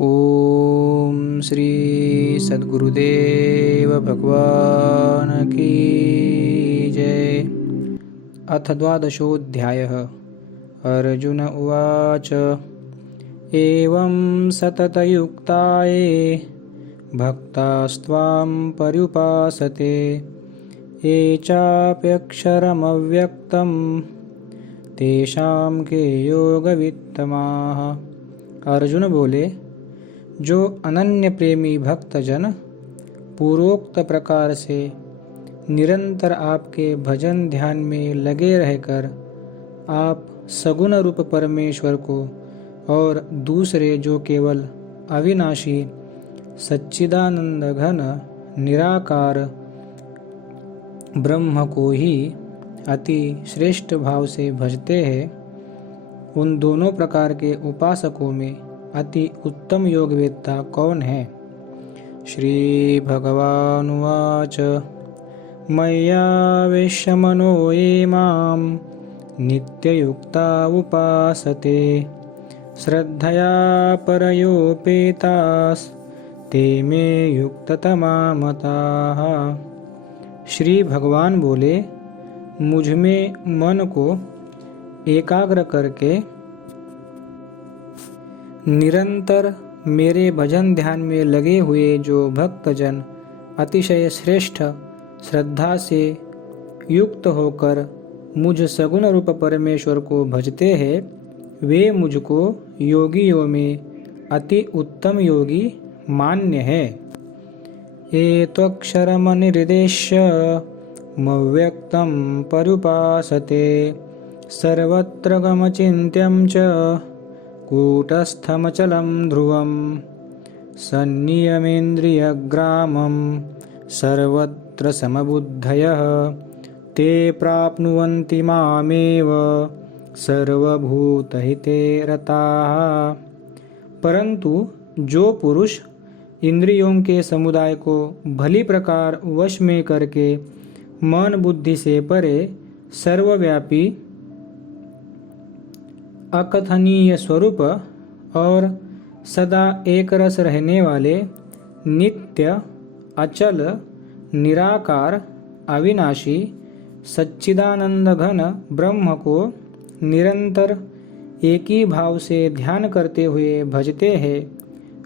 ओम श्री सद्गुरुदेव भगवान की जय। अथ द्वादशोऽध्यायः। अर्जुन उवाच एवं सततयुक्ताये भक्तास्त्वां पर्युपासते ये चाप्यक्षरमव्यक्तं तेषां के योगवित्तमाः। अर्जुन बोले, जो अनन्य प्रेमी भक्तजन पूर्वोक्त प्रकार से निरंतर आपके भजन ध्यान में लगे रहकर आप सगुण रूप परमेश्वर को और दूसरे जो केवल अविनाशी सच्चिदानंद घन निराकार ब्रह्म को ही अति श्रेष्ठ भाव से भजते हैं, उन दोनों प्रकार के उपासकों में अति उत्तम योगवेत्ता कौन है। श्री भगवानुवाच मय्यावेश्य मनो ये मां नित्ययुक्ता उपासते श्रद्धया परयोपेतास् ते मे युक्ततमा मताः। श्री भगवान बोले, मुझ में मन को एकाग्र करके निरंतर मेरे भजन ध्यान में लगे हुए जो भक्तजन अतिशय श्रेष्ठ श्रद्धा से युक्त होकर मुझ सगुण रूप परमेश्वर को भजते हैं, वे मुझको योगियों में अति उत्तम योगी मान्य है। ये त्वक्षरमनिर्देश्य मव्यक्तं पर्युपासते सर्वत्र गमचिन्त्यं च कूटस्थमचलं ध्रुवं सन्नियमेन्द्रियग्रामं सर्वत्र समबुद्धयः ते प्राप्नुवन्ति मामेव सर्वभूतहिते रताः। परंतु जो पुरुष इंद्रियों के समुदाय को भली प्रकार वश में करके मन बुद्धि से परे सर्वव्यापी अकथनीय स्वरूप और सदा एक रस रहने वाले नित्य अचल निराकार अविनाशी सच्चिदानंद घन ब्रह्म को निरंतर एक ही भाव से ध्यान करते हुए भजते हैं,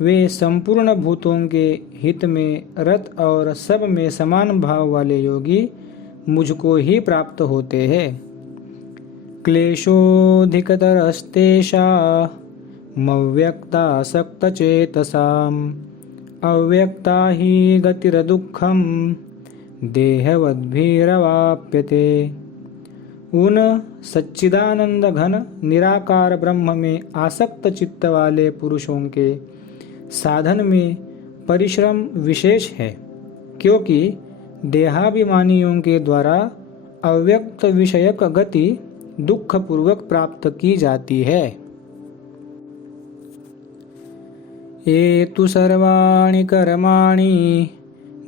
वे संपूर्ण भूतों के हित में रत और सब में समान भाव वाले योगी मुझको ही प्राप्त होते हैं। क्लेशोऽधिकतरस्तेषामव्यक्तासक्तचेतसाम् अव्यक्ता हि गतिरदुःखं देहवद्भिरवाप्यते। उन सच्चिदानंद घन निराकार ब्रह्म में आसक्त चित्त वाले पुरुषों के साधन में परिश्रम विशेष है, क्योंकि देहाभिमानियों के द्वारा अव्यक्त विषयक गति दुख पूर्वक प्राप्त की जाती है। ये तु सर्वाणि कर्माणि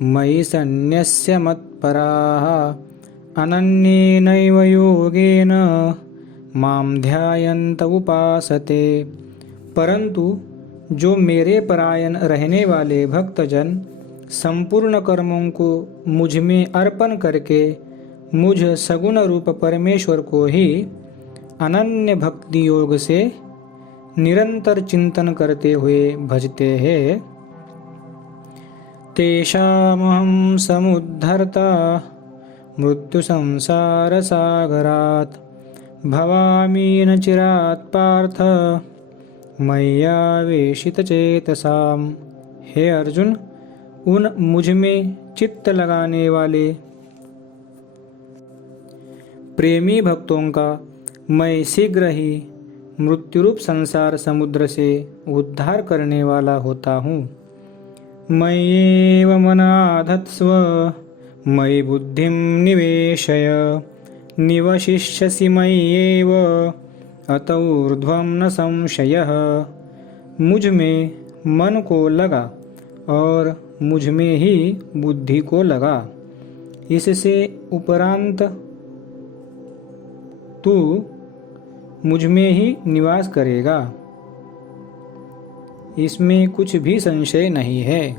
मयि सन्न्यस्य मत्पराः अनन्येनैव योगेन मां ध्यायन्त उपासते। परंतु जो मेरे परायण रहने वाले भक्तजन संपूर्ण कर्मों को मुझ में अर्पण करके मुझ सगुण रूप परमेश्वर को ही अनन्य भक्ति योग से निरंतर चिंतन करते हुए भजते हैं, तेषामहं समुद्धर्ता मृत्यु संसार सागरात् भवामि न चिरात् पार्थ मय्यावेशितचेतसाम्। हे अर्जुन, उन मुझ में चित्त लगाने वाले प्रेमी भक्तों का मैं शीघ्र ही मृत्युरूप संसार समुद्र से उद्धार करने वाला होता हूँ। मय्येव मनाधत्स्व मयि बुद्धिं निवेशय निवशिष्यसि मय्येव अत ऊर्ध्वं न संशयः। मुझ में मन को लगा और मुझ में ही बुद्धि को लगा, इससे उपरांत तू मुझ में ही निवास करेगा। इसमें कुछ भी संशय नहीं है।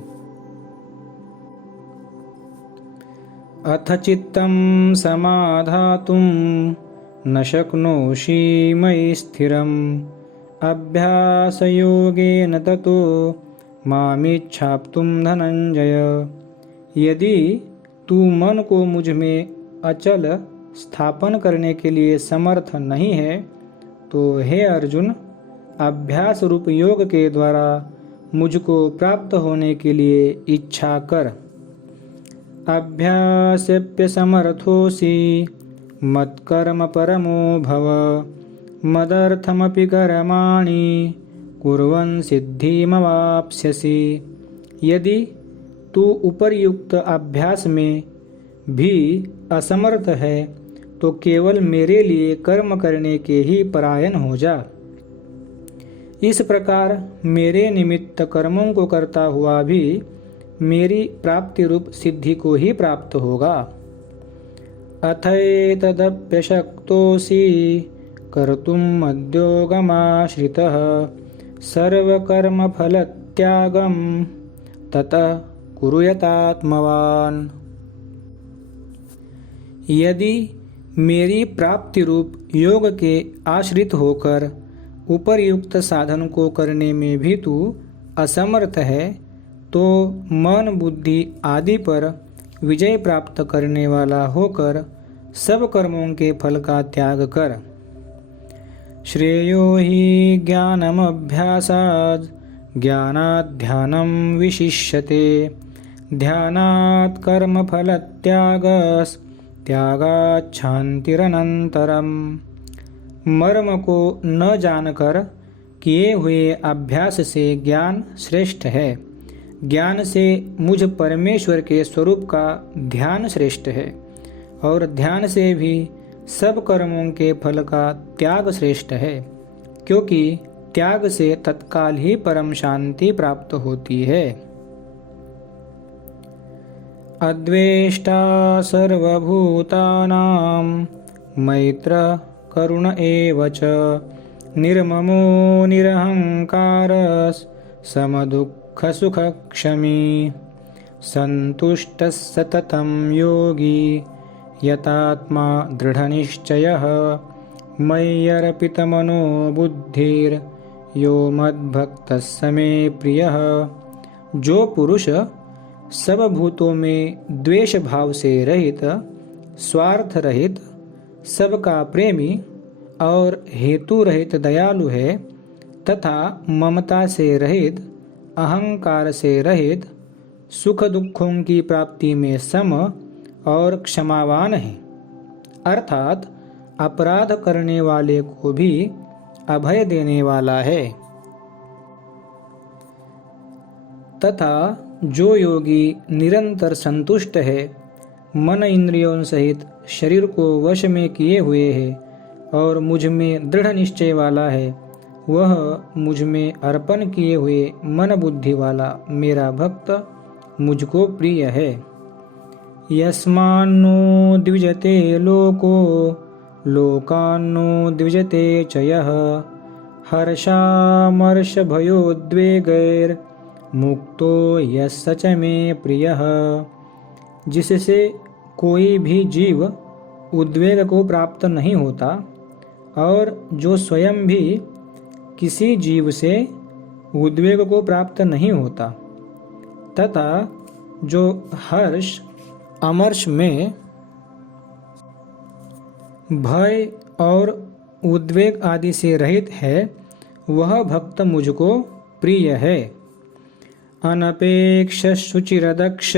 अथ चित्तं समाधातुं न शक्नोषि मयि स्थिरम् अभ्यासयोगेन ततो मामिच्छाप्तुं धनंजय। यदि तू मन को मुझ में अचल स्थापन करने के लिए समर्थ नहीं है तो हे अर्जुन, अभ्यास रूप योग के द्वारा मुझको प्राप्त होने के लिए इच्छा कर। अभ्यासेऽप्यसमर्थोऽसि मत्कर्म परमो भव मदर्थमपि कर्माणि कुर्वन् सिद्धिमवाप्स्यसि। यदि तू उपर्युक्त अभ्यास में भी असमर्थ है तो केवल मेरे लिए कर्म करने के ही परायण हो जा। इस प्रकार मेरे निमित्त कर्मों को करता हुआ भी मेरी प्राप्ति रूप सिद्धि को ही प्राप्त होगा। अथैतदप्यशक्तोऽसि कर्तुम् मद्योगमाश्रितः सर्वकर्मफलत्यागं ततः कुरु यतात्मवान्। यदि मेरी प्राप्ति रूप योग के आश्रित होकर उपर्युक्त साधन को करने में भी तू असमर्थ है तो मन बुद्धि आदि पर विजय प्राप्त करने वाला होकर सब कर्मों के फल का त्याग कर। श्रेयो हि ज्ञानमभ्यासात् ज्ञानात् ध्यानं विशिष्यते ध्यानात् कर्मफलत्यागस् त्यागात् शान्तिरनन्तरम्। मर्म को न जानकर किए हुए अभ्यास से ज्ञान श्रेष्ठ है, ज्ञान से मुझ परमेश्वर के स्वरूप का ध्यान श्रेष्ठ है और ध्यान से भी सब कर्मों के फल का त्याग श्रेष्ठ है, क्योंकि त्याग से तत्काल ही परम शांति प्राप्त होती है। अद्वेष्टा सर्वभूतानां मैत्र करुण एव च निर्ममो निरहंकारस् समदुःखसुखक्षमी सन्तुष्टः सततं योगी यतात्मा दृढनिश्चयः मय्यर्पितमनो बुद्धिर्यो मद्भक्तः स मे प्रियः। जो पुरुष सब भूतों में द्वेष भाव से रहित, स्वार्थ रहित, सबका प्रेमी और हेतु रहित दयालु है तथा ममता से रहित, अहंकार से रहित, सुख दुखों की प्राप्ति में सम और क्षमावान है, अर्थात अपराध करने वाले को भी अभय देने वाला है। तथा जो योगी निरंतर संतुष्ट है, मन इंद्रियों सहित शरीर को वश में किए हुए है और मुझ में दृढ़ निश्चय वाला है, वह मुझ में अर्पण किए हुए मन बुद्धि वाला मेरा भक्त मुझको प्रिय है। यस्मान्नो द्विजते लोको लोकान्नो द्विजते च यः हर्षामर्षभयोद्वेगैर् मुक्तो यस्य च मे प्रियः। जिससे कोई भी जीव उद्वेग को प्राप्त नहीं होता और जो स्वयं भी किसी जीव से उद्वेग को प्राप्त नहीं होता तथा जो हर्ष अमर्ष में भय और उद्वेग आदि से रहित है, वह भक्त मुझको प्रिय है। अनपेक्ष शुचिरदक्ष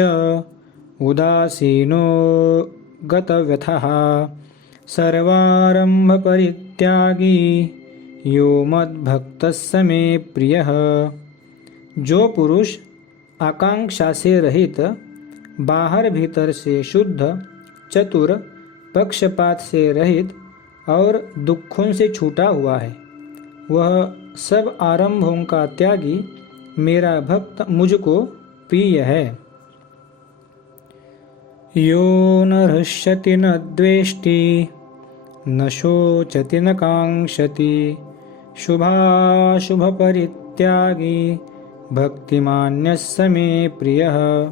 उदासीनो गतव्यथः सर्वारंभ परित्यागी यो मद्भक्तः स मे प्रियः। जो पुरुष आकांक्षा से रहित, बाहर भीतर से शुद्ध, चतुर, पक्षपात से रहित और दुखों से छूटा हुआ है, वह सब आरंभों का त्यागी मेरा भक्त मुझको प्रिय है। यो न हृष्यति न द्वेष्टि न शोचति न कांक्षति शुभाशुभ परित्यागी परित्यागी भक्तिमान्यस्य मे प्रियः।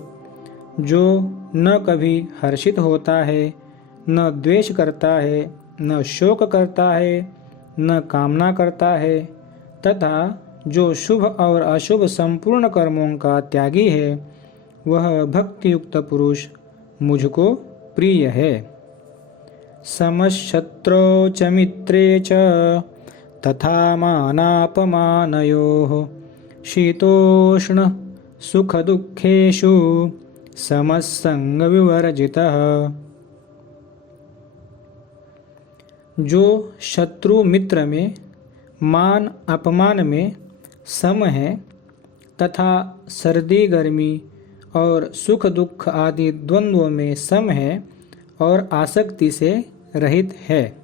जो न कभी हर्षित होता है, न द्वेष करता है, न शोक करता है, न कामना करता है, तथा जो शुभ और अशुभ संपूर्ण कर्मों का त्यागी है, वह भक्तियुक्त पुरुष मुझको प्रिय है। समशत्रौ च मित्रे च तथा मानापमानयोः शीतोष्ण सुख दुःखेषु समसंग विवर्जितः। जो शत्रु मित्र में, मान अपमान में सम है तथा सर्दी गर्मी और सुख दुख आदि द्वंद्वों में सम है और आसक्ति से रहित है।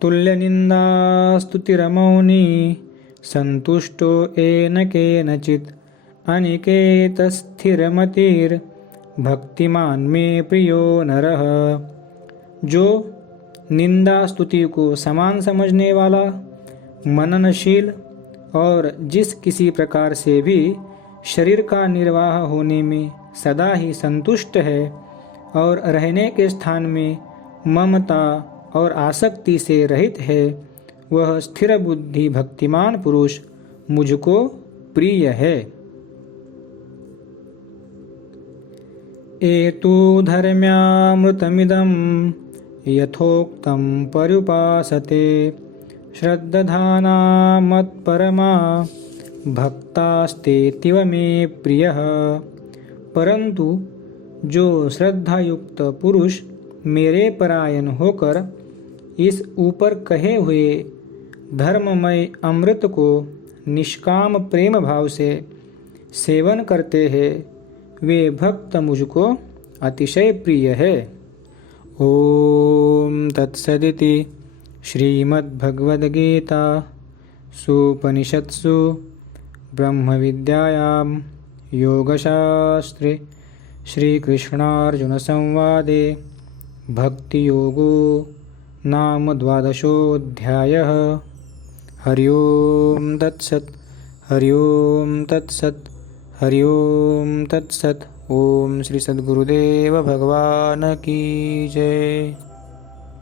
तुल्य निंदा स्तुतिरमौनी संतुष्टो येन केनचित् अनिकेत स्थिरमतिर् भक्तिमान में प्रियो नरः। जो निंदा स्तुति को समान समझने वाला, मननशील और जिस किसी प्रकार से भी शरीर का निर्वाह होने में सदा ही संतुष्ट है और रहने के स्थान में ममता और आसक्ति से रहित है, वह स्थिर बुद्धि भक्तिमान पुरुष मुझको प्रिय है। एतु धर्म्यामृतमिदं यथोक्तं पर्युपासते श्रद्धाना मत्परमा भक्तास्तेतिव मे प्रियः। परंतु जो श्रद्धायुक्त पुरुष मेरे परायण होकर इस ऊपर कहे हुए धर्ममय अमृत को निष्काम प्रेम भाव से सेवन करते हैं, वे भक्त मुझको अतिशय प्रिय है। ओम तत्सदिति श्रीमद्भगवद्गीता सुपनिषत्सु ब्रह्मविद्यायां योगशास्त्रे श्रीकृष्णार्जुनसंवादे भक्तियोगो नाम 12ोऽध्यायः। हरि ओम तत्सत्। हरि ओम तत्सत्। हरि ओम तत्सत्। ओम श्री सद्गुरुदेव भगवान की जय।